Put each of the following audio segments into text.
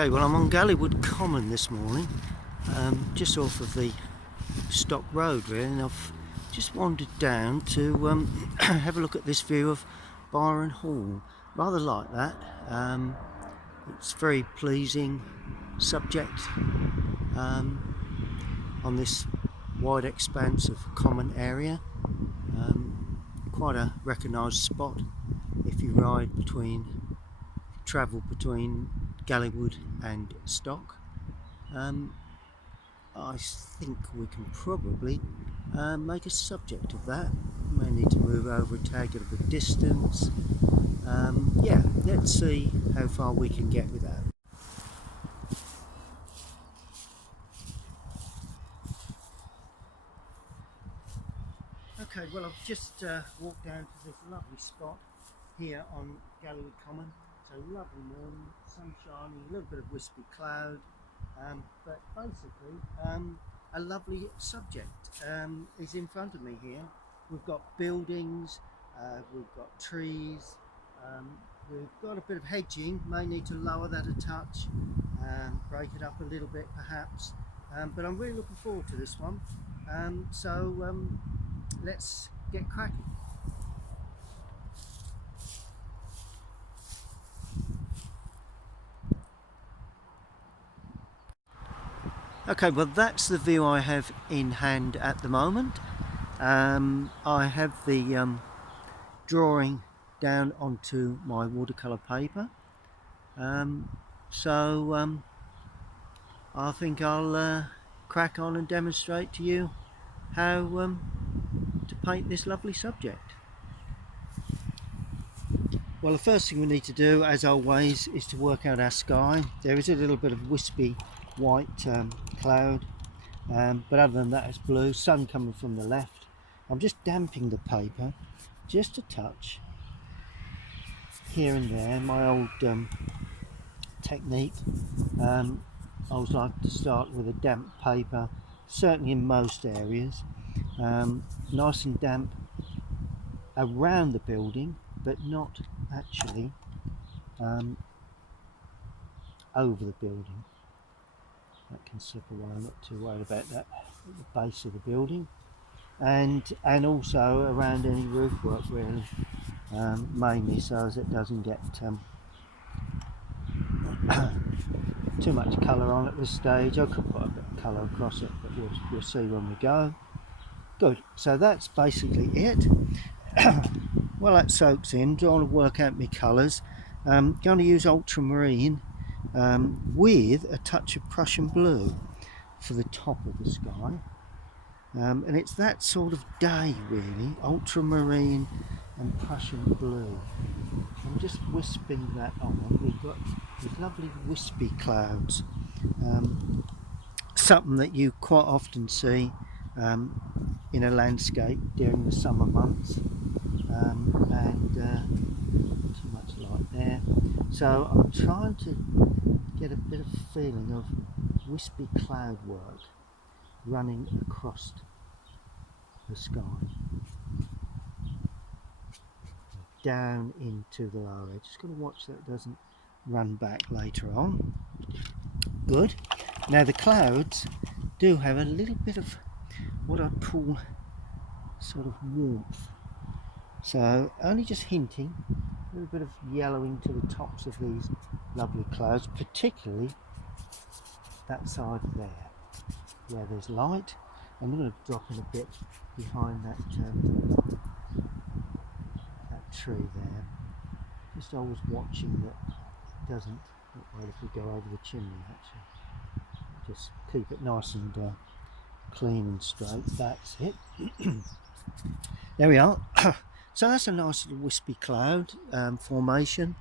Okay, well I'm on Gallewood Common this morning, just off of the Stock Road really, and I've just wandered down to have a look at this view of Byron Hall. Rather like that. It's very pleasing subject on this wide expanse of common area. Quite a recognised spot if you travel between Gallewood and Stock. I think we can probably make a subject of that. May need to move over a tad of a distance. Yeah, let's see how far we can get with that. Okay, well I've just walked down to this lovely spot here on Gallewood Common. It's a lovely morning, sun shining, a little bit of wispy cloud, but basically a lovely subject is in front of me here. We've got buildings, we've got trees, we've got a bit of hedging, may need to lower that a touch, break it up a little bit perhaps, but I'm really looking forward to this one. Let's get cracking. Okay, well that's the view I have in hand at the moment. I have the drawing down onto my watercolour paper, I think I'll crack on and demonstrate to you how to paint this lovely subject. Well, the first thing we need to do, as always, is to work out our sky. There is a little bit of wispy white cloud, but other than that it's blue, sun coming from the left. I'm just damping the paper just a touch here and there. My old technique, I always like to start with a damp paper, certainly in most areas, nice and damp around the building, but not actually over the building. That can slip away, I'm not too worried about that at the base of the building, and also around any roof work really, mainly so as it doesn't get too much colour on at this stage. I could put a bit of colour across it, but we'll see when we go. Good, so that's basically it. Well, that soaks in. Trying to work out my colours. Going to use ultramarine with a touch of Prussian blue for the top of the sky, and it's that sort of day really, ultramarine and Prussian blue. I'm just wisping that on. We've got these lovely wispy clouds, something that you quite often see in a landscape during the summer months, and too much light there, so I'm trying to get a bit of feeling of wispy cloud work running across the sky down into the lower edge. Just got to watch that it doesn't run back later on. Good. Now the clouds do have a little bit of what I'd call sort of warmth, so only just hinting, a little bit of yellowing to the tops of these lovely clouds, particularly that side there where there's light. I'm going to drop in a bit behind that tree there, just always watching that it doesn't look like if we go over the chimney. Actually, just keep it nice and clean and straight. That's it. There we are. So that's a nice little wispy cloud formation.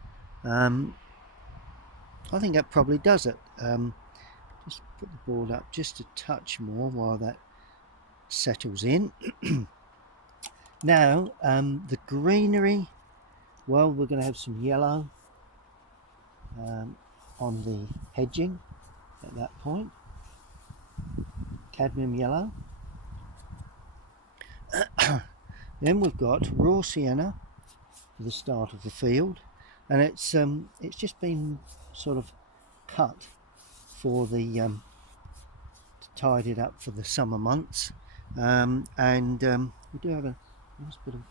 I think that probably does it. Just put the board up just a touch more while that settles in. Now the greenery, well, we're going to have some yellow on the hedging at that point, cadmium yellow. Then we've got raw sienna for the start of the field, and it's just been sort of cut for the to tide it up for the summer months, and we do have a nice bit of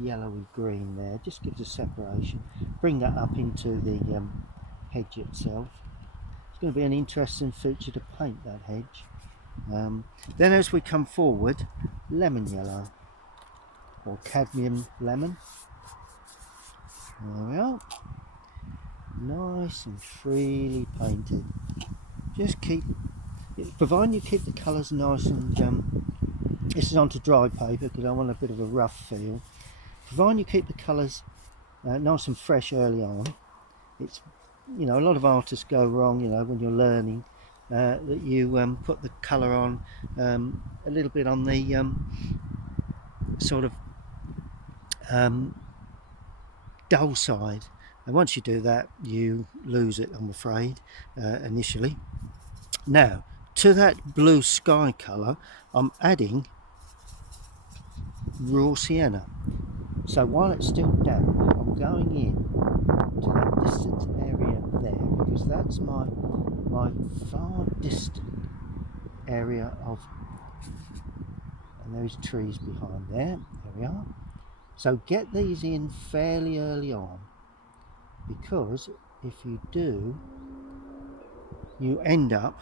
yellowy green there, just gives a separation. Bring that up into the hedge itself. It's going to be an interesting feature to paint, that hedge. Then as we come forward, lemon yellow or cadmium lemon. There we are. Nice and freely painted. Just keep, providing you keep the colours nice and this is onto dry paper because I want a bit of a rough feel. Providing you keep the colours nice and fresh early on. It's, you know, a lot of artists go wrong, you know, when you're learning, that you put the colour on a little bit on the sort of dull side, and once you do that you lose it, I'm afraid, initially. Now to that blue sky colour I'm adding raw sienna, so while it's still damp I'm going in to that distance area there, because that's my far distant area of, and there's trees behind there we are. So get these in fairly early on, because if you do, you end up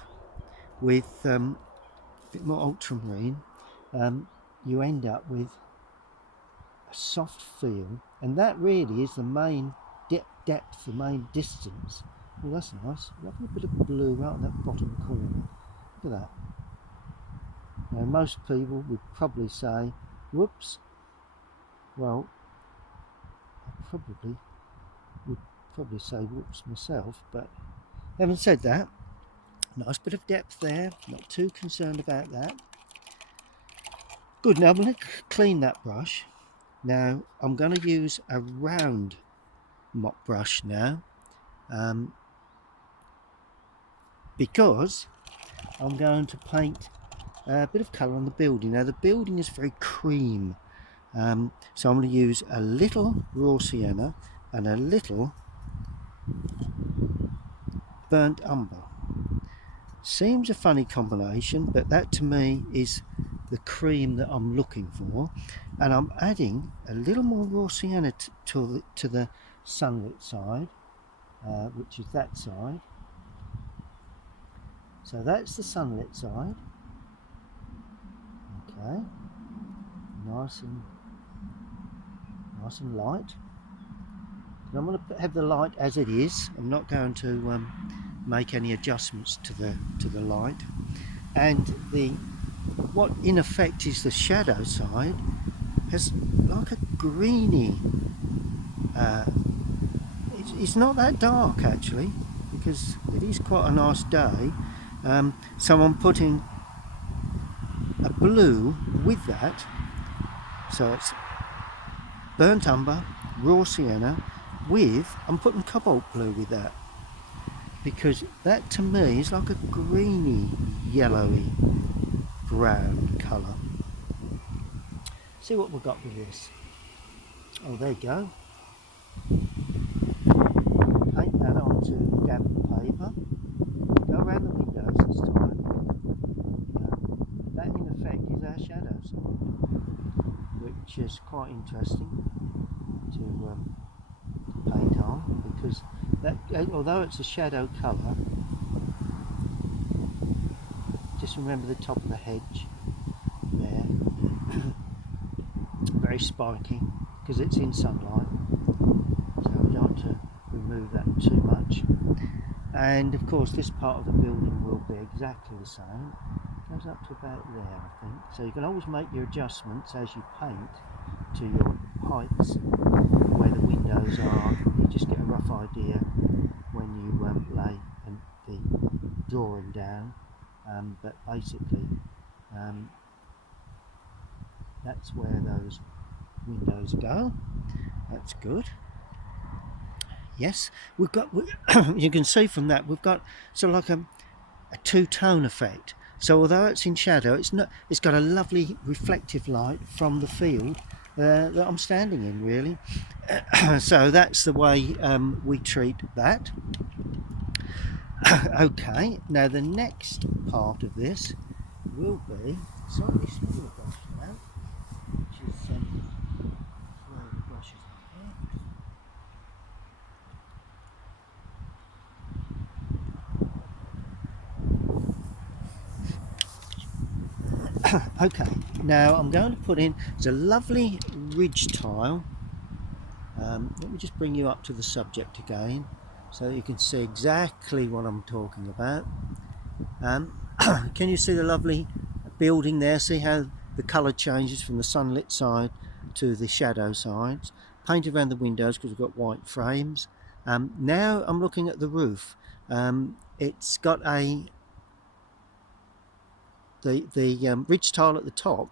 with a bit more ultramarine, you end up with a soft feel, and that really is the main depth, the main distance. Oh, that's nice. Lovely bit of blue right on that bottom corner. Look at that. Now most people would probably say, whoops. Well, I would probably say whoops myself, but having said that, nice bit of depth there, not too concerned about that. Good, now I'm going to clean that brush. Now I'm going to use a round mop brush now, because I'm going to paint a bit of colour on the building. Now the building is very cream, so I'm going to use a little raw sienna and a little burnt umber. Seems a funny combination, but that to me is the cream that I'm looking for, and I'm adding a little more raw sienna to the sunlit side, which is that side. So that's the sunlit side. Okay, nice and light. And I'm going to have the light as it is. I'm not going to make any adjustments to the light. And what in effect is the shadow side has like a greeny. It's not that dark actually, because it is quite a nice day. So I'm putting a blue with that. So it's burnt umber, raw sienna, I'm putting cobalt blue with that, because that to me is like a greeny, yellowy, brown colour. See what we've got with this. Oh, there you go. Paint that onto damp paper. Go around the windows this time. That in effect is our shadow side, which is quite interesting to paint on, because that, although it's a shadow colour, just remember the top of the hedge there, very spiky because it's in sunlight, so we don't want to remove that too much. And of course this part of the building will be exactly the same. It goes up to about there, I think, so you can always make your adjustments as you paint to your heights and where the windows are. You just get a rough idea when you lay the drawing down, but basically that's where those windows go. That's good. Yes, we've got you can see from that we've got sort of like a two-tone effect. So although it's in shadow, it's got a lovely reflective light from the field that I'm standing in, really. So that's the way we treat that. Okay, now the next part of this will be slightly smaller brush now, which is where the brushes are here. Okay, now I'm going to put in, it's a lovely ridge tile. Let me just bring you up to the subject again so you can see exactly what I'm talking about. Can you see the lovely building there? See how the colour changes from the sunlit side to the shadow sides. Painted around the windows because we've got white frames. Now I'm looking at the roof. It's got the ridge tile at the top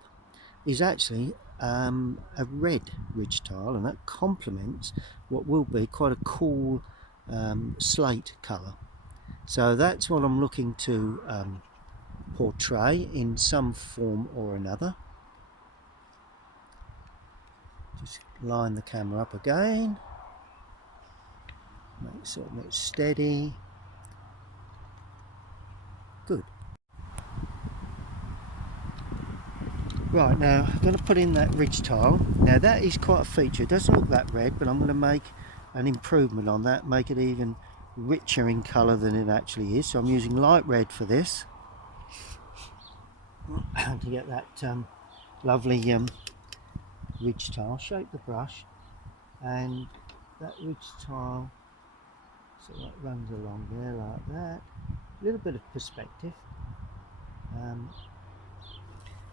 is actually a red ridge tile, and that complements what will be quite a cool slate colour. So that's what I'm looking to portray in some form or another. Just line the camera up again, make sure it's steady. Good. Right, now I'm going to put in that ridge tile. Now that is quite a feature. It doesn't look that red, but I'm going to make an improvement on that, make it even richer in colour than it actually is. So I'm using light red for this to get that lovely ridge tile. Shape the brush, and that ridge tile sort of runs along there like that. A little bit of perspective.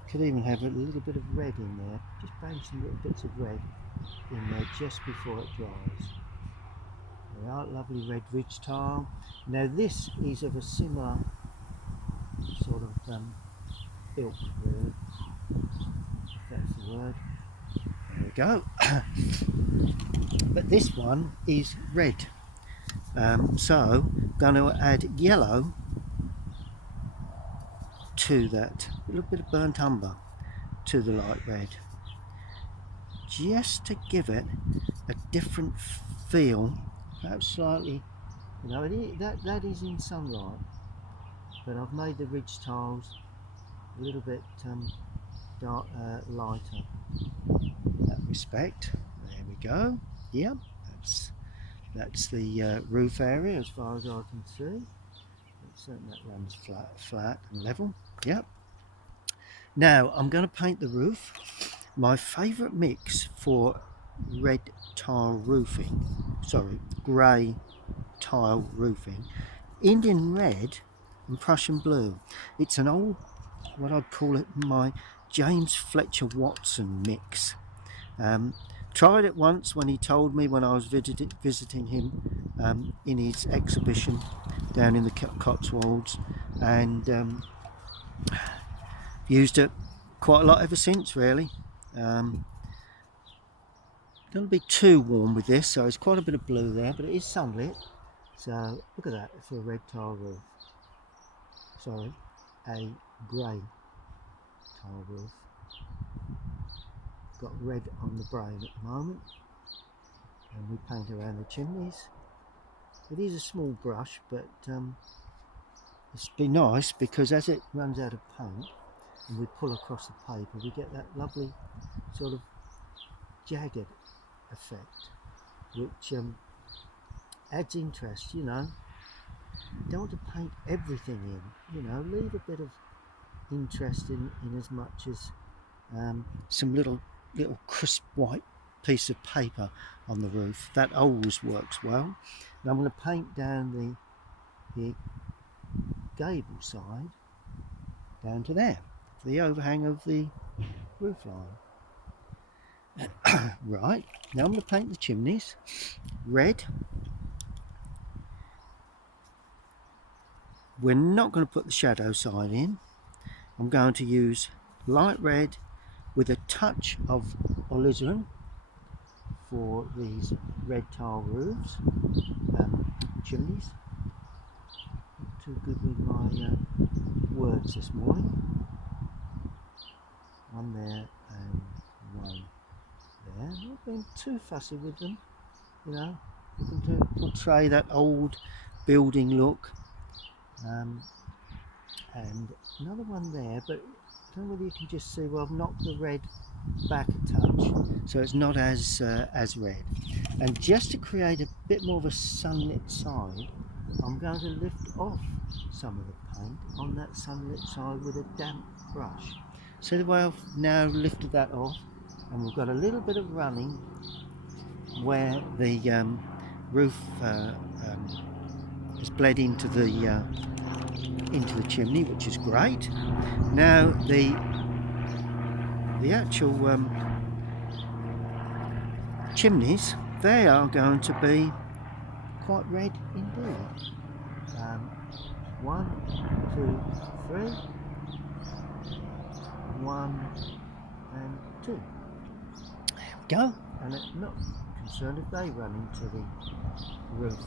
Could even have a little bit of red in there. Just bang some little bits of red in there just before it dries. There we are, lovely red ridge tile. Now this is of a similar sort of ilk, really. If that's the word. There we go. But this one is red. So I'm going to add yellow to that, a little bit of burnt umber to the light red, just to give it a different feel, perhaps slightly, you know, that is in sunlight, but I've made the ridge tiles a little bit dark, lighter in that respect. There we go. Yep, that's the roof area as far as I can see. Certainly that runs flat and level. Yep. Now I'm going to paint the roof. My favourite mix for red tile roofing, sorry, grey tile roofing, Indian red and Prussian blue. It's an old, what I'd call it, my James Fletcher Watson mix. Tried it once when he told me when I was visiting him in his exhibition down in the Cotswolds, and used it quite a lot ever since, really. Don't be too warm with this, so it's quite a bit of blue there, but it is sunlit. So look at that, it's a red tile roof. Sorry, a grey tile roof. Got red on the brain at the moment, and we paint around the chimneys. It is a small brush, but it's be nice because as it runs out of paint and we pull across the paper, we get that lovely sort of jagged effect, which adds interest. You know, you don't want to paint everything in, you know, leave a bit of interest in as much as some little crisp white piece of paper on the roof. That always works well. And I'm going to paint down the gable side down to there, the overhang of the roof line. Right, now I'm going to paint the chimneys red. We're not going to put the shadow side in. I'm going to use light red with a touch of alizarin for these red tile roofs, chimneys. Not too good with my words this morning. One there and one there. Not being too fussy with them, you know. Looking to portray that old building look. and another one there, but I don't know whether you can just see, well, I've knocked the red back a touch, so it's not as red. And just to create a bit more of a sunlit side, I'm going to lift off some of the paint on that sunlit side with a damp brush. See the way I've now lifted that off, and we've got a little bit of running where the roof has bled into the chimney, which is great. Now the actual chimneys, they are going to be quite red indeed. 1, 2, 3, 1 and 2. There we go. And I'm not concerned if they run into the roof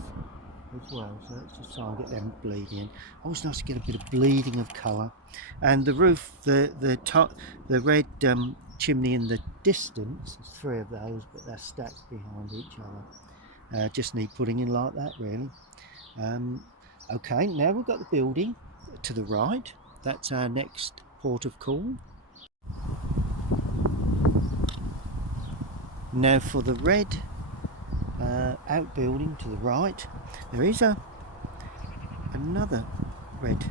as well, so let's just try and get them bleeding. Always nice to get a bit of bleeding of colour. And the roof, the red chimney in the distance, there's 3 of those, but they're stacked behind each other. Just need putting in like that, really. Okay, now we've got the building to the right. That's our next port of call. Now for the red outbuilding to the right, there is another red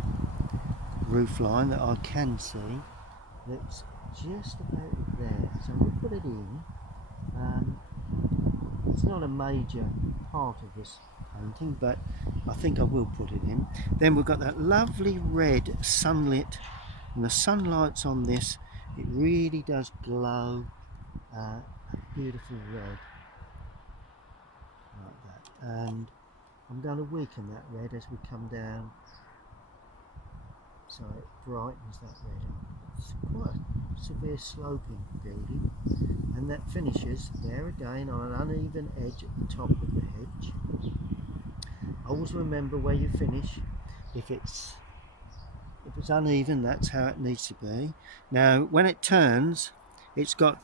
roof line that I can see that's just about there, so we'll put it in. It's not a major part of this painting, but I think I will put it in. Then we've got that lovely red sunlit, and the sunlight's on this, it really does glow a beautiful red like that. And I'm going to weaken that red as we come down, so it brightens that red up. It's quite a severe sloping building, and that finishes there again on an uneven edge at the top of the hedge. Always remember where you finish. If it's uneven, that's how it needs to be. Now when it turns, it's got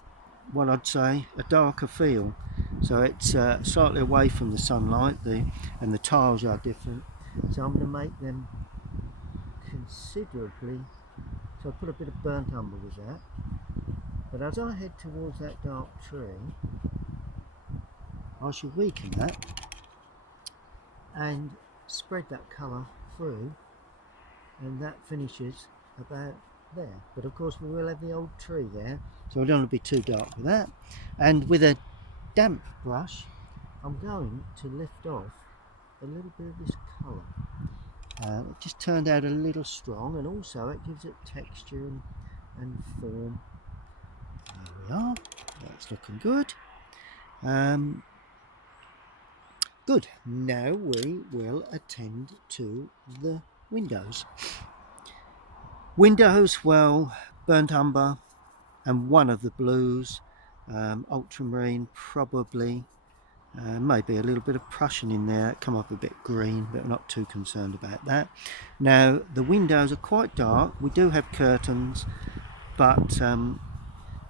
what I'd say a darker feel, so it's slightly away from the sunlight, and the tiles are different, so I'm going to make them considerably, so I put a bit of burnt umber with that. But as I head towards that dark tree, I shall weaken that and spread that colour through, and that finishes about there. But of course we will have the old tree there, so I don't want to be too dark with that. And with a damp brush, I'm going to lift off a little bit of this colour. It just turned out a little strong, and also it gives it texture and form. There we are, that's looking good. Good, now we will attend to the windows. Windows, well, burnt umber and one of the blues, ultramarine probably, maybe a little bit of Prussian in there, come up a bit green, but I'm not too concerned about that. Now the windows are quite dark, we do have curtains, but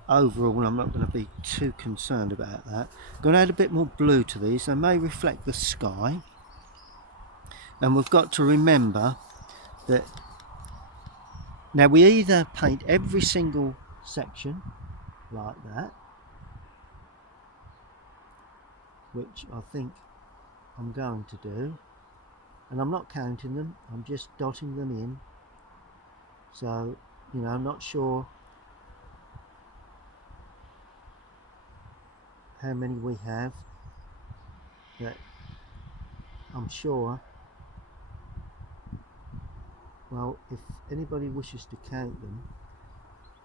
overall I'm not going to be too concerned about that. I'm going to add a bit more blue to these, they may reflect the sky, and we've got to remember that now we either paint every single section like that, which I think I'm going to do, and I'm not counting them, I'm just dotting them in, so you know, I'm not sure how many we have, but I'm sure, well, if anybody wishes to count them,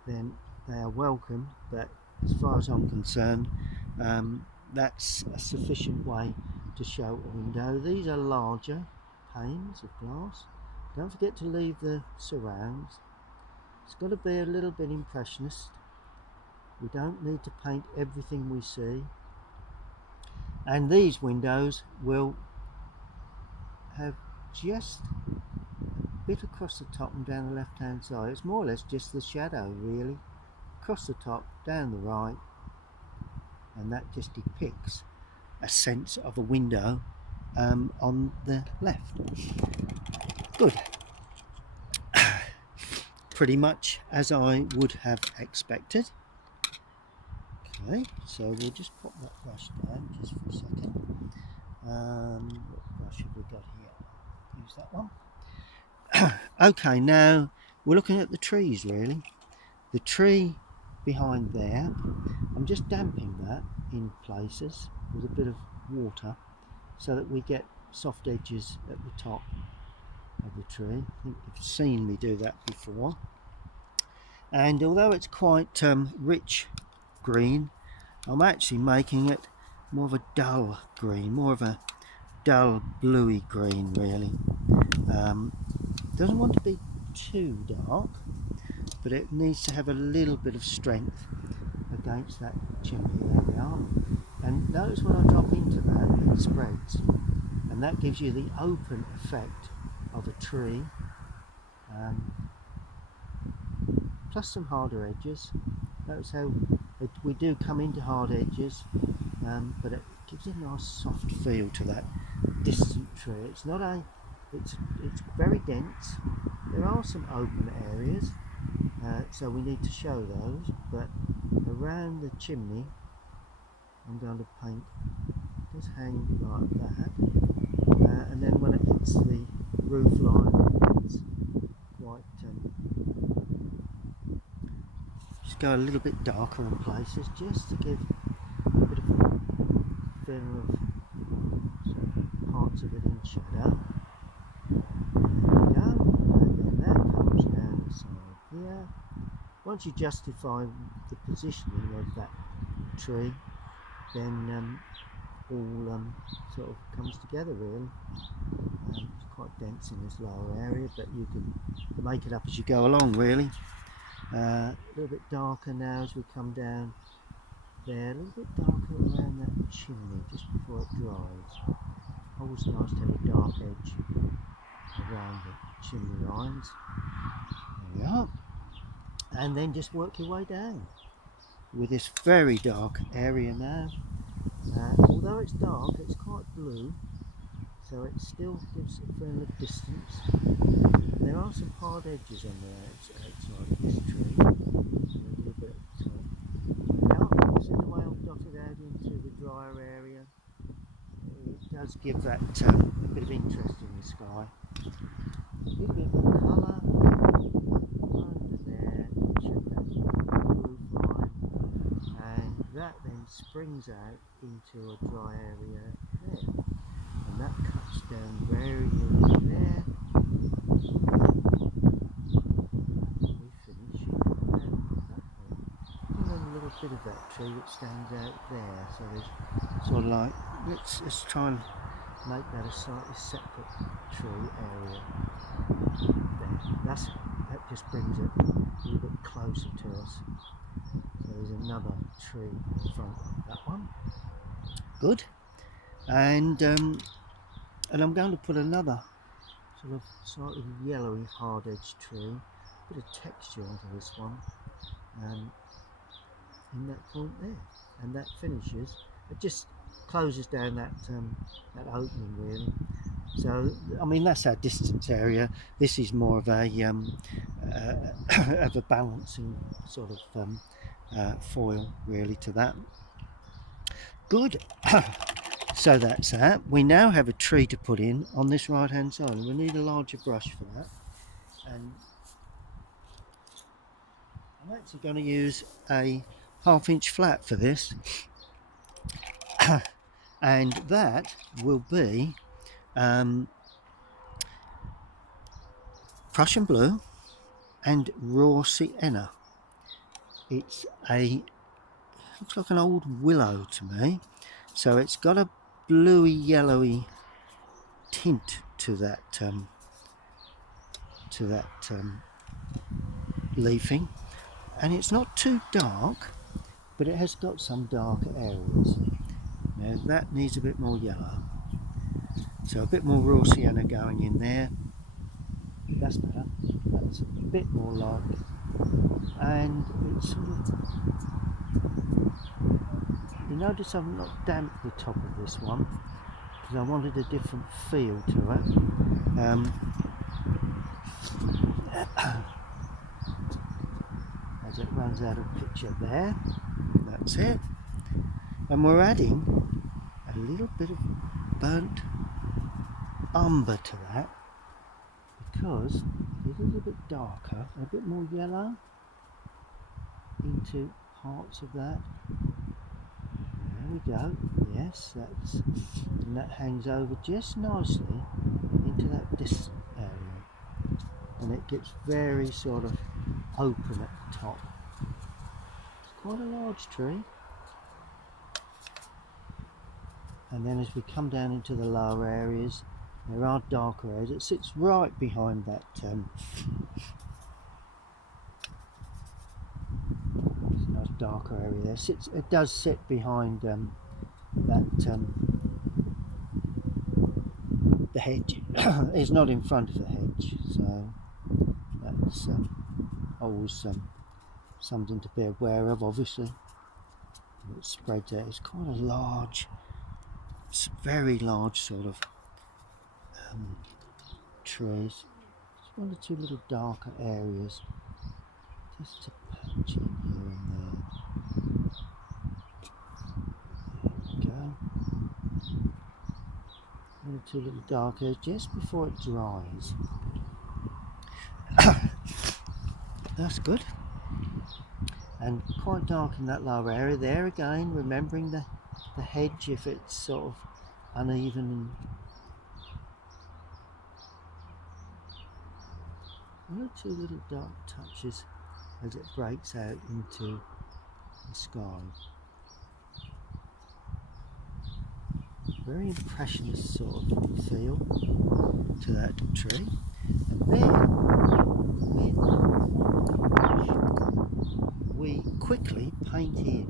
then they are welcome, but as far as I'm concerned, that's a sufficient way to show a window. These are larger panes of glass. Don't forget to leave the surrounds. It's got to be a little bit impressionist. We don't need to paint everything we see. And these windows will have just a bit across the top and down the left hand side. It's more or less just the shadow really. Across the top, down the right, and that just depicts a sense of a window on the left. Good. pretty much as I would have expected. Okay, so we'll just put that brush down just for a second. What brush have we got here? Use that one. Okay, now we're looking at the trees really. The tree behind there, I'm just damping that in places with a bit of water so that we get soft edges at the top of the tree. I think you've seen me do that before. And although it's quite rich green, I'm actually making it more of a dull green, more of a dull bluey green really. Doesn't want to be too dark, but it needs to have a little bit of strength against that chimney. There we are. And notice when I drop into that, it spreads, and that gives you the open effect of a tree, plus some harder edges. Notice how we do come into hard edges, but it gives a nice soft feel to that distant tree. It's not a, it's very dense. There are some open areas, so we need to show those, but around the chimney I'm going to paint, just hang like that, and then when it hits the roof line it's quite, just go a little bit darker in places just to give a bit of a feel of certain parts of it in shadow. There we go, and then that comes down the side here. Once you justify the positioning of that tree, then all sort of comes together really. It's quite dense in this lower area, but you can make it up as you go along really. A little bit darker now as we come down there, a little bit darker around that chimney just before it dries. Always nice to have a dark edge around the chimney lines. There we are. And then just work your way down with this very dark area now. Although it's dark, it's quite blue, so it still gives a feeling of distance. There are some hard edges on the outside of this tree, a little bit at the top. Now, see the way I've dotted out into the drier area? It does give that a bit of interest in the sky. A little bit more colour under there, check that roof line, and that then springs out into a dry area there, and that cuts down very easily there. We finish at that point, and then a little bit of that tree that stands out there, so there's sort of like, let's try and make that a slightly separate tree area there. That just brings it a little bit closer to us. So there's another tree in front of that one. Good. And I'm going to put another sort of slightly yellowy hard edged tree, bit of texture onto this one, in that point there, and that finishes. It just closes down that that opening really. So I mean that's our distance area. This is more of a of a balancing sort of foil really to that. Good. So that's that. We now have a tree to put in on this right hand side, and we need a larger brush for that. And I'm actually going to use a 1/2 inch flat for this, and that will be Prussian blue and raw sienna. It's looks like an old willow to me, so it's got a bluey yellowy tint to that leafing, and it's not too dark, but it has got some darker areas. Now that needs a bit more yellow, so a bit more raw sienna going in there. That's better. That's a bit more light, and it's sort of, you notice I've not damped the top of this one because I wanted a different feel to it. as it runs out of picture there. That's it. And we're adding a little bit of burnt umber to that, because it's a little bit darker, a bit more yellow into parts of that. There we go. Yes, and that hangs over just nicely into that distant area, and it gets very sort of open at the top. It's quite a large tree. And then as we come down into the lower areas, there are darker areas. It sits right behind that there's a nice darker area there. It does sit behind that the hedge. It's not in front of the hedge, so that's always something to be aware of. Obviously, it spreads out. It's quite a large, very large sort of trees. Just one or two little darker areas, just to patch in here and there. There we go. One or two little dark areas just before it dries. That's good. And quite dark in that lower area there again, remembering the hedge if it's sort of uneven and one or two little dark touches as it breaks out into the sky. Very impressionist sort of feel to that tree. And then we quickly paint in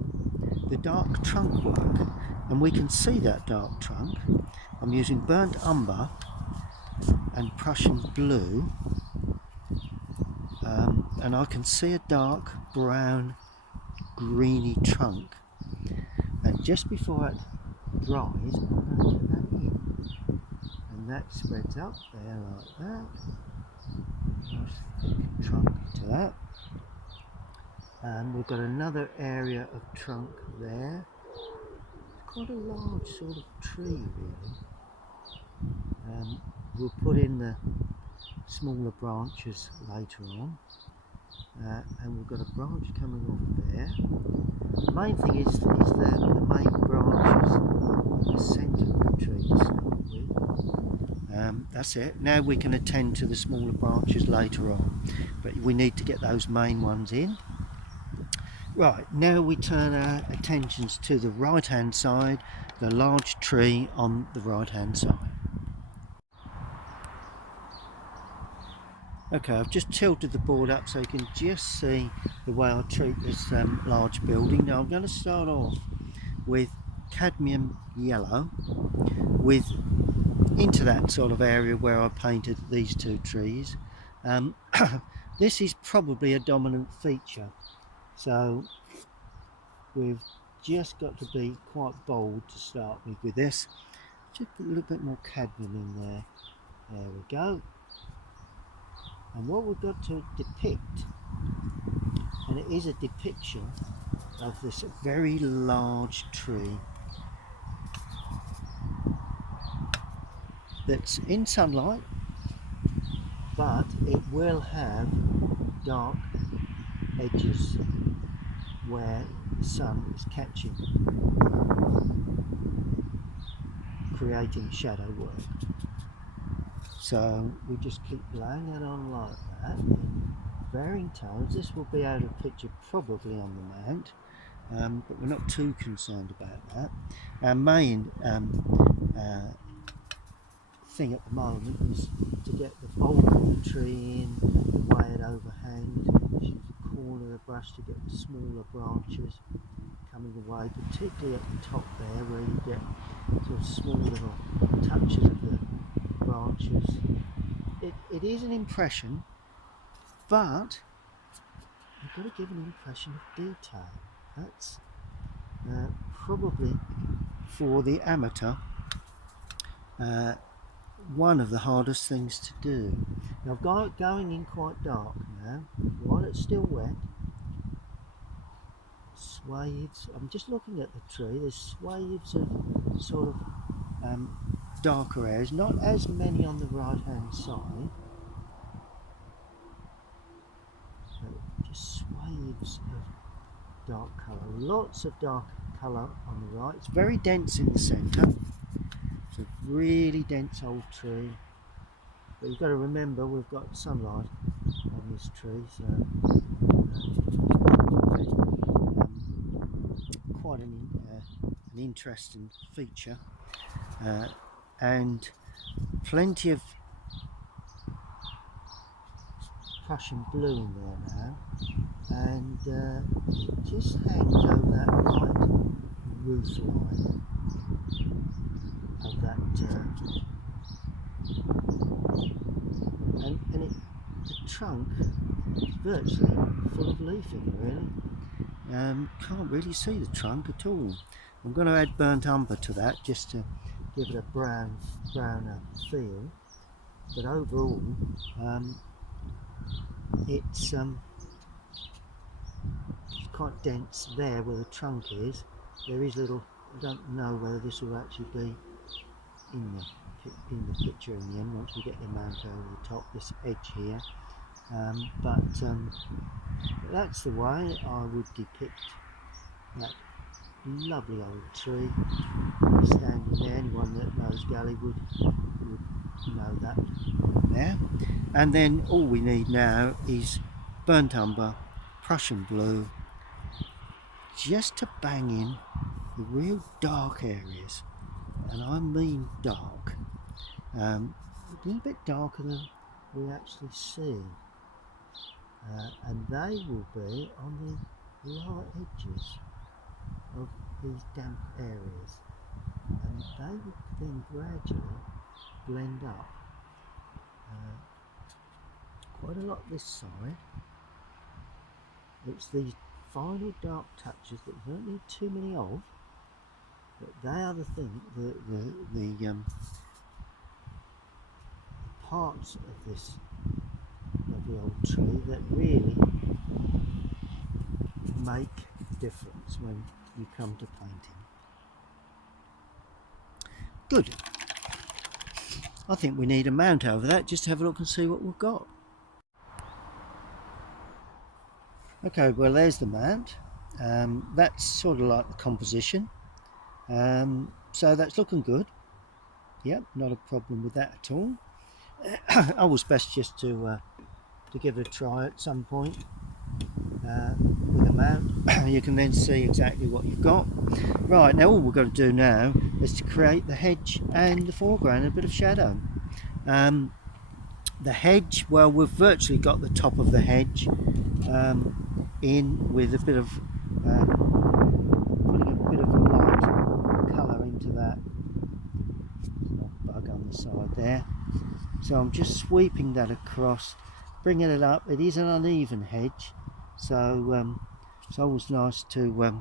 the dark trunk work, and we can see that dark trunk. I'm using burnt umber and Prussian blue, and I can see a dark brown greeny trunk, and just before it dries I'm going to get that in, and that spreads up there like that. Nice thick trunk to that. And we've got another area of trunk there. It's quite a large sort of tree really. We'll put in the smaller branches later on, and we've got a branch coming off there. The main thing is the main branches in the centre of the tree to start with. That's it. Now we can attend to the smaller branches later on, but we need to get those main ones in. Right, now we turn our attentions to the right hand side, the large tree on the right hand side. Okay, I've just tilted the board up so you can just see the way I treat this large building. Now I'm going to start off with cadmium yellow into that sort of area where I painted these two trees. This is probably a dominant feature, so we've just got to be quite bold to start with this. Just put a little bit more cadmium in there. There we go. And what we've got to depict, and it is a depiction of this very large tree that's in sunlight, but it will have dark edges where the sun is catching, creating shadow work. So we just keep laying it on like that in varying tones. This will be out of picture probably on the mount, but we're not too concerned about that. Our main thing at the moment is to get the bulk of the tree in, the way it overhangs. Use the corner of the brush to get the smaller branches coming away, particularly at the top there where you get sort of small little touches of the branches. It is an impression, but you've got to give an impression of detail. That's probably for the amateur one of the hardest things to do. Now I've got it going in quite dark now, while it's still wet. swathes. I'm just looking at the tree. There's swathes of sort of darker areas, not as many on the right hand side, but just swathes of dark colour. Lots of dark colour on the right. It's very dense in the centre. It's a really dense old tree. But you've got to remember we've got sunlight on this tree, so quite an interesting feature, and plenty of Prussian blue in there now, and it just hangs over that right roof line of that, and the trunk is virtually full of leaf in it, really. Can't really see the trunk at all. I'm going to add burnt umber to that just to give it a browner feel, but overall it's quite dense there where the trunk is. There is little, I don't know whether this will actually be in the picture in the end once we get the mount over the top, this edge here, but that's the way I would depict that lovely old tree standing there. Anyone that knows Galleywood would know that there. And then all we need now is burnt umber, Prussian blue, just to bang in the real dark areas, and I mean dark, a little bit darker than we actually see, and they will be on the lower edges of these damp areas, and they will then gradually blend up quite a lot this side. It's these final dark touches that you don't need too many of, but they are the thing, the parts of this lovely old tree that really make a difference when you come to painting. Good. I think we need a mount over that just to have a look and see what we've got. Okay, well there's the mount. That's sort of like the composition. So that's looking good. Yep, not a problem with that at all. Always best just to give it a try at some point with a mount. You can then see exactly what you've got. Right, now all we've got to do now is to create the hedge and the foreground, a bit of shadow. The hedge, well, we've virtually got the top of the hedge in with a bit of putting a bit of light colour into that. There's no bug on the side there. So I'm just sweeping that across, bringing it up. It is an uneven hedge, so it's always nice to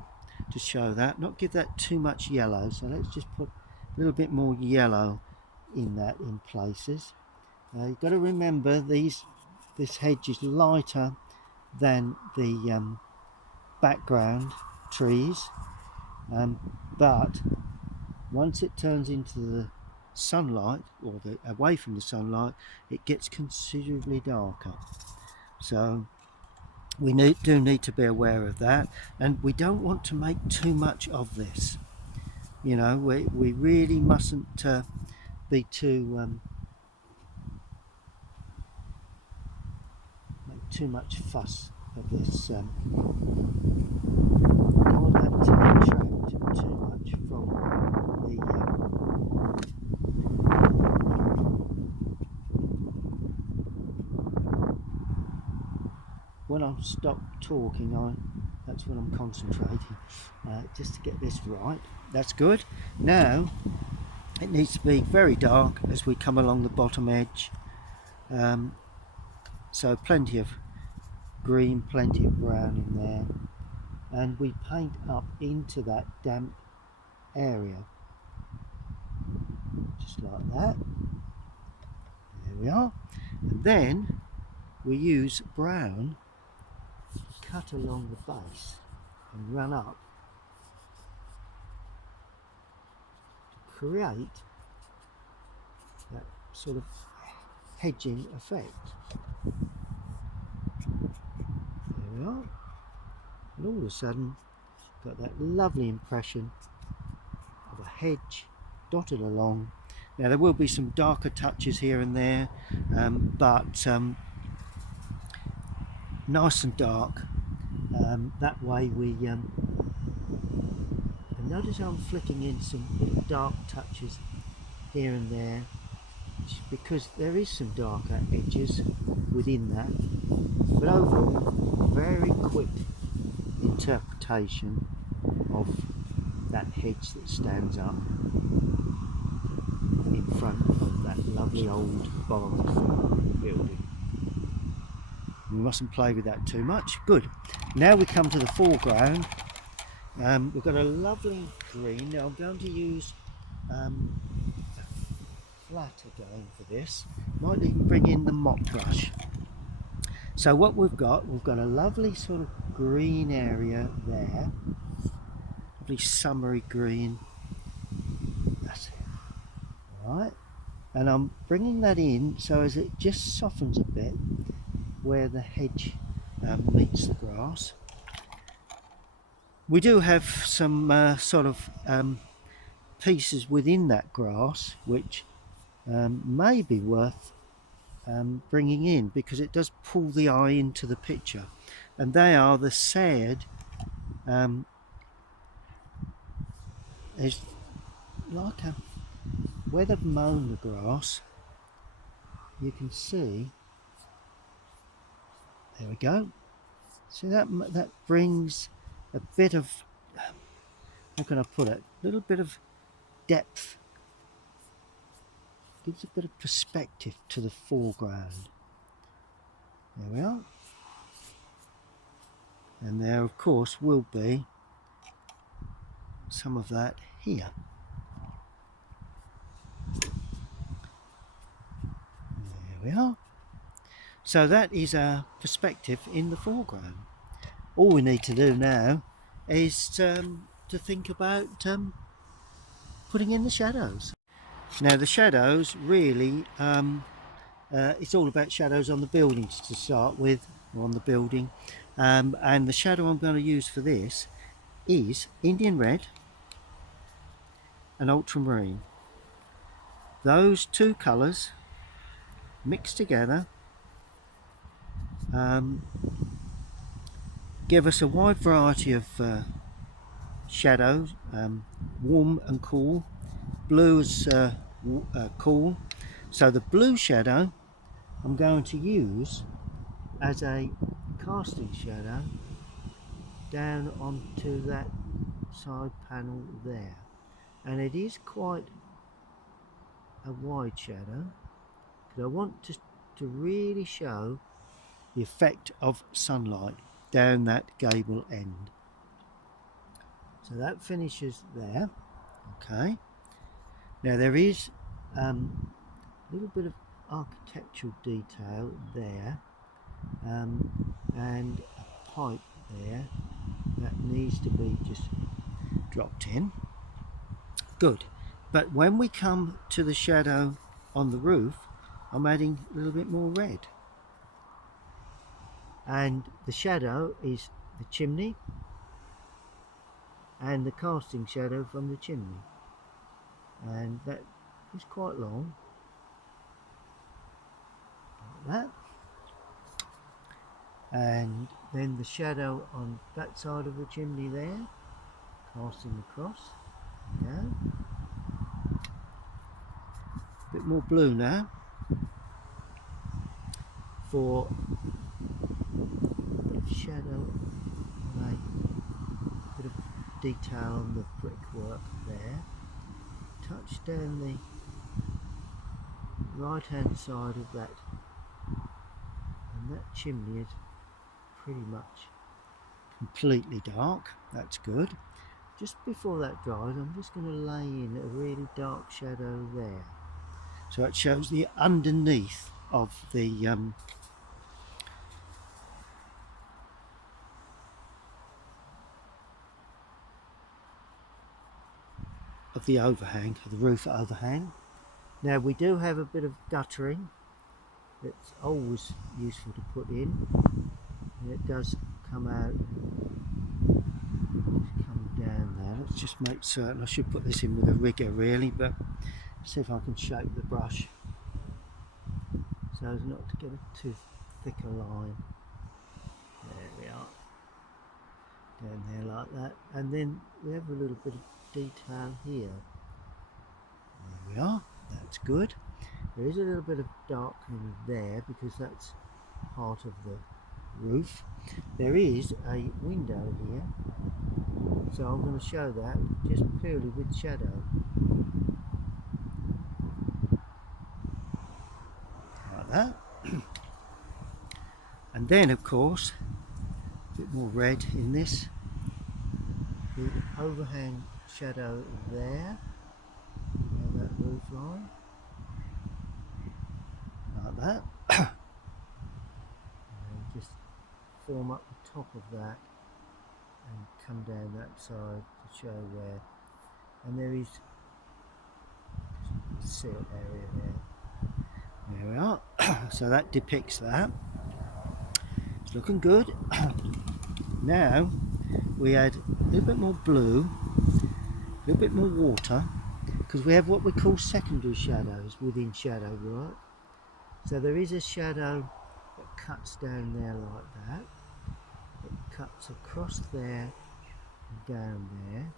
show that. Not give that too much yellow. So let's just put a little bit more yellow in that in places. You've got to remember this hedge is lighter than the background trees, but once it turns into the sunlight, or away from the sunlight, it gets considerably darker. So we do need to be aware of that, and we don't want to make too much of this. You know, we really mustn't be too make too much fuss of this. Don't want that to detract too much from the when I stop talking, that's when I'm concentrating, just to get this right. That's good. Now it needs to be very dark as we come along the bottom edge, so plenty of green, plenty of brown in there, and we paint up into that damp area just like that. There we are. And then we use brown cut along the base and run up to create that sort of hedging effect. There we are. And all of a sudden got that lovely impression of a hedge dotted along. Now there will be some darker touches here and there, but nice and dark. That way we and notice I'm flicking in some little dark touches here and there, because there is some darker edges within that, but overall very quick interpretation of that hedge that stands up in front of that lovely old barn building. We mustn't play with that too much. Good. Now we come to the foreground. We've got a lovely green. Now I'm going to use a flat again for this. Might even bring in the mop brush. So what we've got a lovely sort of green area there. Lovely summery green. That's it. Alright. And I'm bringing that in so as it just softens a bit where the hedge meets the grass. We do have some sort of pieces within that grass which may be worth bringing in, because it does pull the eye into the picture, and they are the sad there's like a, where they've mown the grass, you can see, there we go, see that brings a bit of, how can I put it, a little bit of depth, gives a bit of perspective to the foreground. There we are. And there of course will be some of that here. There we are. So that is our perspective in the foreground. All we need to do now is to think about putting in the shadows. Now the shadows really, it's all about shadows on the buildings to start with, or on the building, and the shadow I'm going to use for this is Indian red and ultramarine. Those two colours mixed together give us a wide variety of shadows, warm and cool. Blue is cool, so the blue shadow I'm going to use as a casting shadow down onto that side panel there, and it is quite a wide shadow because I want to really show the effect of sunlight down that gable end. So that finishes there. Okay, now there is a little bit of architectural detail there, and a pipe there that needs to be just dropped in. Good. But when we come to the shadow on the roof, I'm adding a little bit more red, and the shadow is the chimney and the casting shadow from the chimney, and that is quite long, like that. And then the shadow on that side of the chimney there, casting across. Yeah. A bit more blue now for a bit of shadow and a bit of detail on the brickwork there. Touch down the right hand side of that, and that chimney is pretty much completely dark. That's good. Just before that dries, I'm just going to lay in a really dark shadow there, so it shows the underneath of the of the overhang, of the roof overhang. Now we do have a bit of guttering that's always useful to put in, and it does come out, come down there. Let's just make certain. I should put this in with a rigger really, but see if I can shape the brush so as not to get a too thick a line. There we are, down there like that, and then we have a little bit of detail here. There we are, that's good. There is a little bit of darkening there because that's part of the roof. There is a window here, so I'm going to show that just purely with shadow. Like that. And then of course, a bit more red in this, the overhang shadow there, on that roof line, like that. And just form up the top of that and come down that side to show where, and there is a sill area there. There we are. So that depicts that. It's looking good. Now we add a little bit more blue, a little bit more water, because we have what we call secondary shadows within shadow work. So there is a shadow that cuts down there like that. It cuts across there and down there.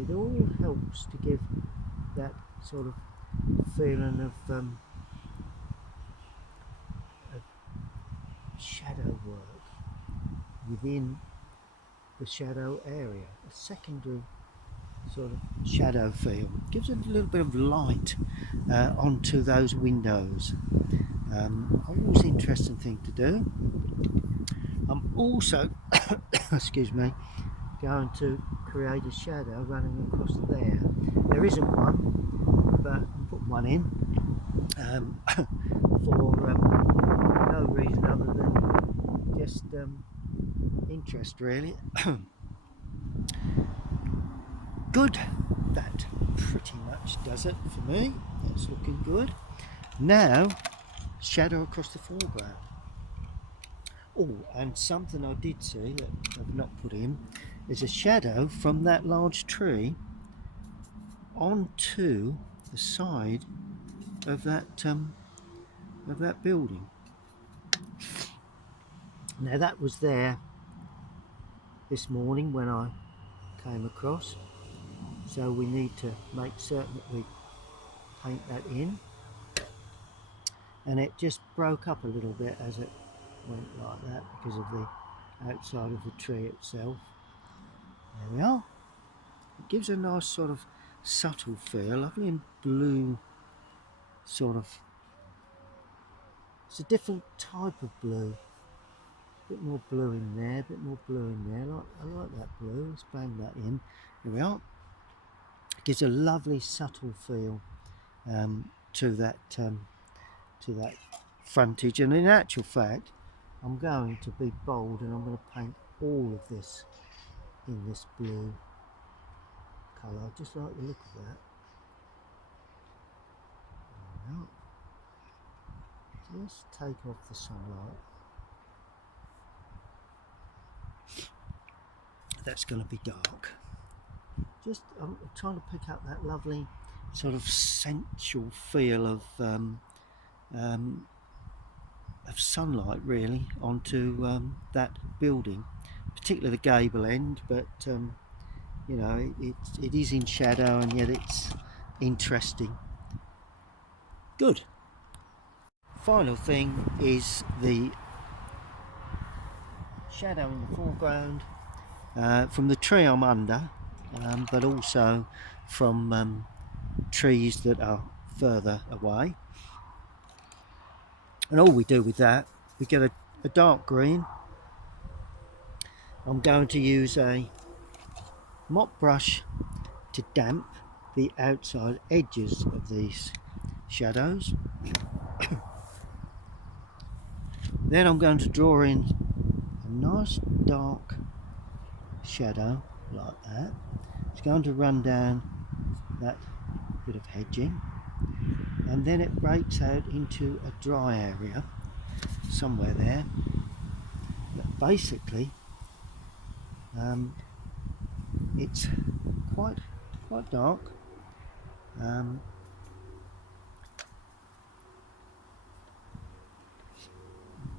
It all helps to give that sort of feeling of shadow work within the shadow area, a secondary sort of shadow feel. Gives it a little bit of light onto those windows. Always interesting thing to do. I'm also excuse me, going to create a shadow running across there. There isn't one, but I'll put one in for no reason other than just interest really. Good, that pretty much does it for me. That's looking good. Now shadow across the foreground. Oh, and something I did see that I've not put in is a shadow from that large tree onto the side of that building. Now that was there this morning when I came across, so we need to make certain that we paint that in, and it just broke up a little bit as it went like that because of the outside of the tree itself. There we are. It gives a nice sort of subtle feel, lovely and blue sort of. It's a different type of blue. A bit more blue in there, a bit more blue in there. I like that blue. Let's bang that in. Here we are. It gives a lovely subtle feel to that frontage. And in actual fact, I'm going to be bold and I'm going to paint all of this in this blue colour. I just like the look of that. Just take off the sunlight. That's going to be dark. Just I'm trying to pick up that lovely sort of sensual feel of sunlight really onto that building, particularly the gable end, but you know, it is in shadow and yet it's interesting. Good. Final thing is the shadow in the foreground from the tree I'm under, but also from trees that are further away. And all we do with that, we get a dark green. I'm going to use a mop brush to damp the outside edges of these shadows. Then I'm going to draw in a nice dark shadow like that. It's going to run down that bit of hedging, and then it breaks out into a dry area somewhere there that basically it's quite dark.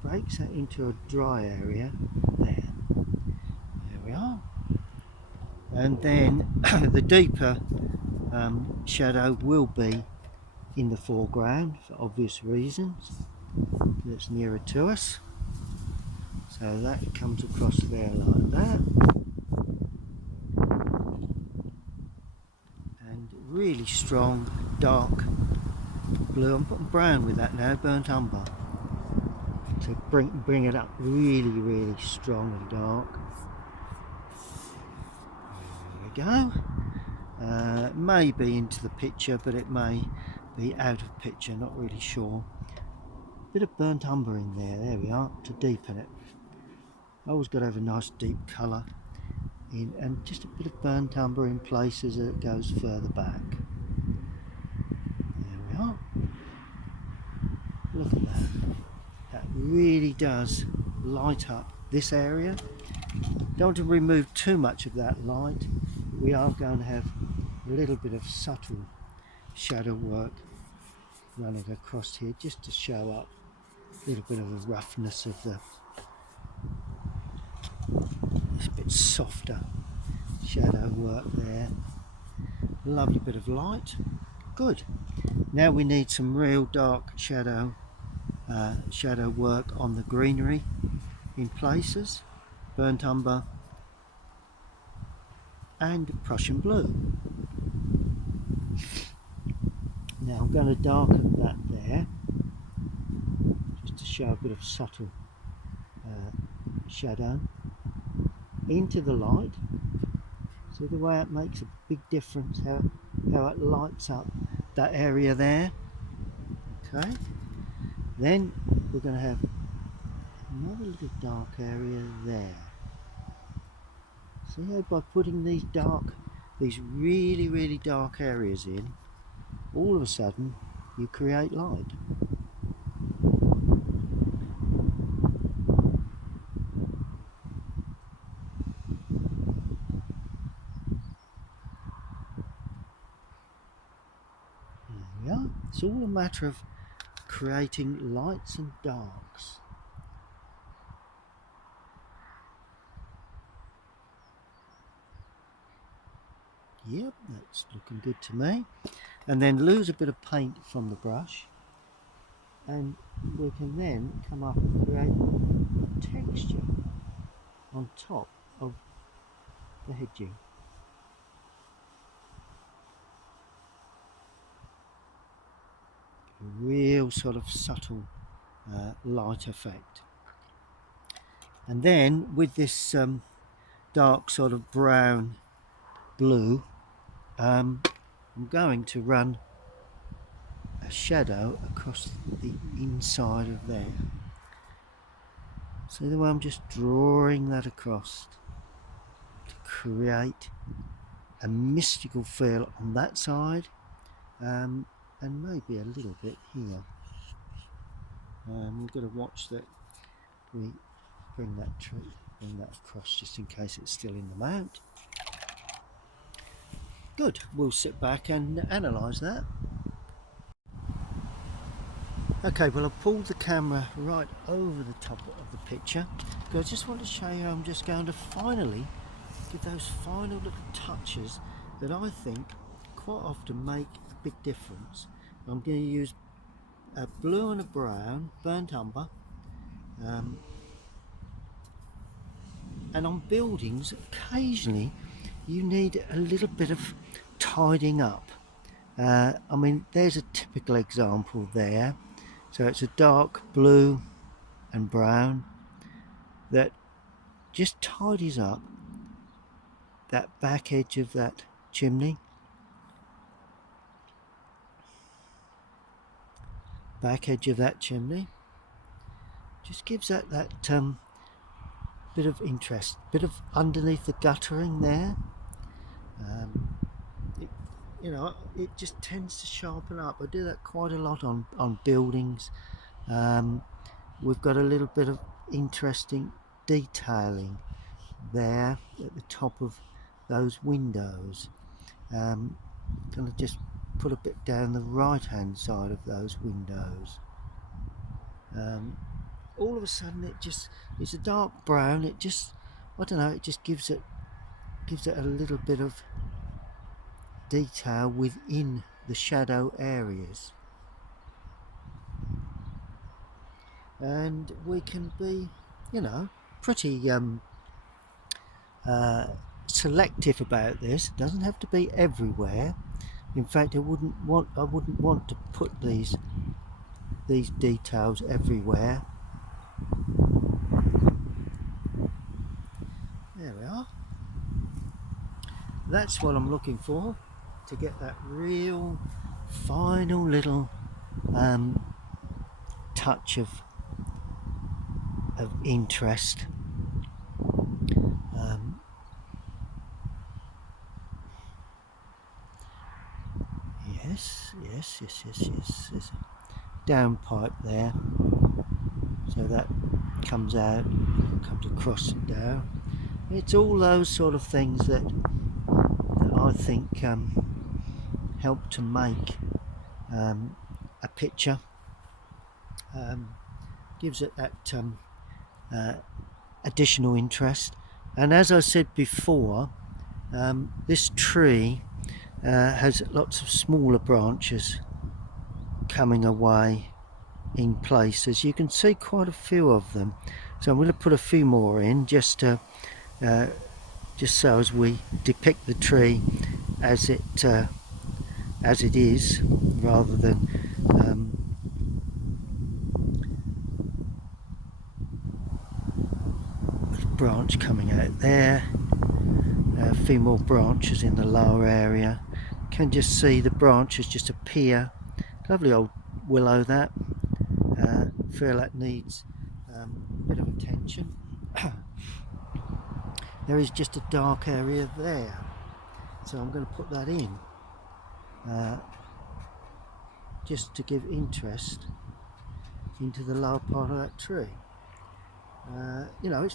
Breaks out into a dry area there. There we are. And then the deeper shadow will be in the foreground for obvious reasons. It's nearer to us. So that comes across there like that. And really strong dark blue. I'm putting brown with that now, burnt umber, to bring it up really strong and dark. There we go. Maybe into the picture, but it may be out of picture, not really sure. Bit of burnt umber in there we are, to deepen it. Always got to have a nice deep colour in, and just a bit of burnt umber in places as it goes further back. There we are. Look at that. That really does light up this area. Don't want to remove too much of that light. We are going to have a little bit of subtle shadow work running across here, just to show up a little bit of the roughness of the, it's a bit softer shadow work there. Lovely bit of light. Good. Now we need some real dark shadow work on the greenery in places, burnt umber and Prussian blue. Now I'm going to darken that there, just to show a bit of subtle shadow into the light. See the way it makes a big difference, how it lights up that area there. Okay, then we're going to have another little dark area there. See how by putting these really dark areas in, all of a sudden you create light. There we are. It's all a matter of creating lights and darks. Yep, that's looking good to me. And then lose a bit of paint from the brush, and we can then come up and create a texture on top of the hedging. A real sort of subtle light effect. And then with this dark sort of brown blue, I'm going to run a shadow across the inside of there. See the way I'm just drawing that across to create a mystical feel on that side, and maybe a little bit here. We've got to watch that we bring that across, just in case it's still in the mount. Good, we'll sit back and analyse that. Okay, well, I've pulled the camera right over the top of the picture because I just want to show you I'm just going to finally give those final little touches that I think quite often make a big difference. I'm going to use a blue and a brown, burnt umber, and on buildings occasionally you need a little bit of tidying up. I mean, there's a typical example there. So it's a dark blue and brown that just tidies up that back edge of that chimney. Just gives that bit of interest, bit of underneath the guttering there. you know, it just tends to sharpen up. I do that quite a lot on buildings. We've got a little bit of interesting detailing there at the top of those windows. Gonna just put a bit down the right hand side of those windows. All of a sudden it's a dark brown. It just, I don't know, it just gives it a little bit of detail within the shadow areas, and we can be, you know, pretty selective about this. It doesn't have to be everywhere. In fact, I wouldn't want to put these details everywhere. There we are. That's what I'm looking for, to get that real final little touch of interest. Yes. There's a downpipe there, so that comes out, comes across and down. It's all those sort of things that I think help to make a picture. Gives it that additional interest. And as I said before, this tree has lots of smaller branches coming away in places. You can see quite a few of them, so I'm going to put a few more in just so as we depict the tree as it is, rather than a branch coming out there, a few more branches in the lower area. Can just see the branches just appear. Lovely old willow that. Feel that needs a bit of attention. There is just a dark area there, so I'm going to put that in just to give interest into the lower part of that tree. You know,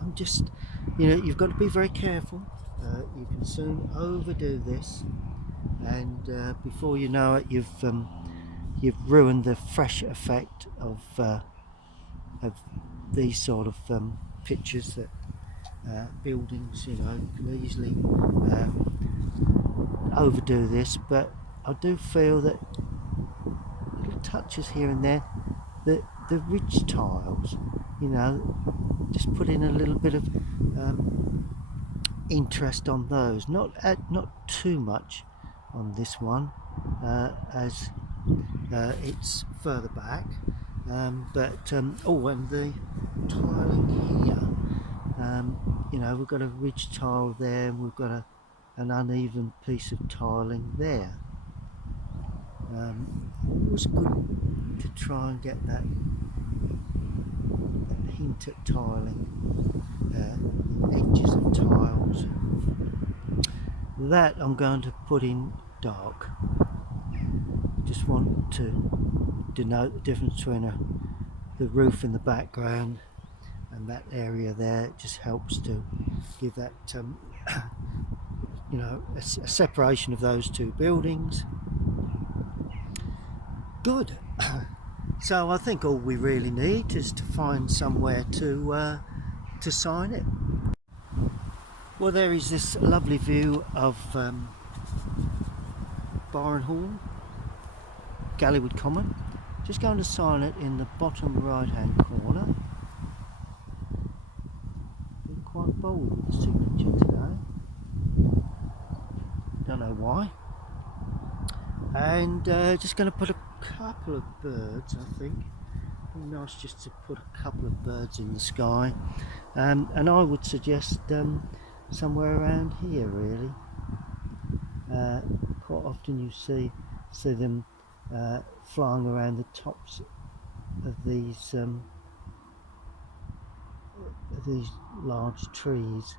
I'm just, you know, you've got to be very careful. You can soon overdo this, and before you know it, you've ruined the fresh effect of these sort of pictures that buildings, you know, can easily overdo this. But I do feel that little touches here and there, the ridge tiles, you know, just put in a little bit of interest on those. Not too much on this one, as it's further back, but oh, and the tiling here, you know, we've got a ridge tile there, and we've got an uneven piece of tiling there. Always good to try and get that hint at tiling, edges of tiles. That I'm going to put in dark. Just want to denote the difference between the roof in the background and that area there. It just helps to give that you know, a separation of those two buildings. Good. So I think all we really need is to find somewhere to sign it. Well, there is this lovely view of Byron Hall, Gallewood Common. Just going to sign it in the bottom right hand corner. Been quite bold with the signature today. Don't know why. And just going to put a couple of birds, I think. It'd be nice just to put a couple of birds in the sky. And I would suggest somewhere around here, really. Quite often you see them flying around the tops of these large trees,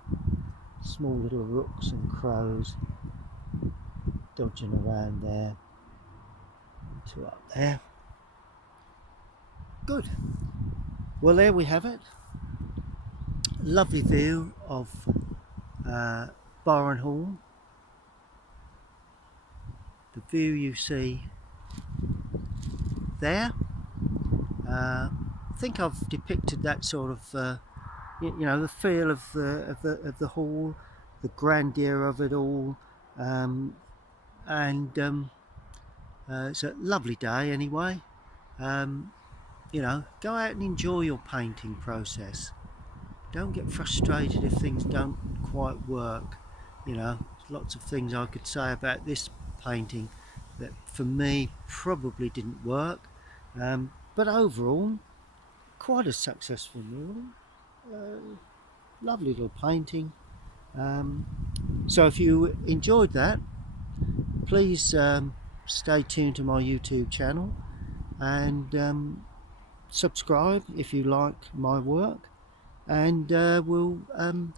small little rooks and crows. dodging around there to up there. Good. Well, there we have it. Lovely view of Byron Hall. The view you see there. I think I've depicted that sort of, you know, the feel of the hall, the grandeur of it all, and it's a lovely day anyway. You know, go out and enjoy your painting process. Don't get frustrated if things don't quite work. You know, there's lots of things I could say about this painting that for me probably didn't work, but overall quite a successful mural. Lovely little painting. So if you enjoyed that, please stay tuned to my YouTube channel and subscribe if you like my work, and we'll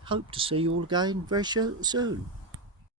hope to see you all again very soon.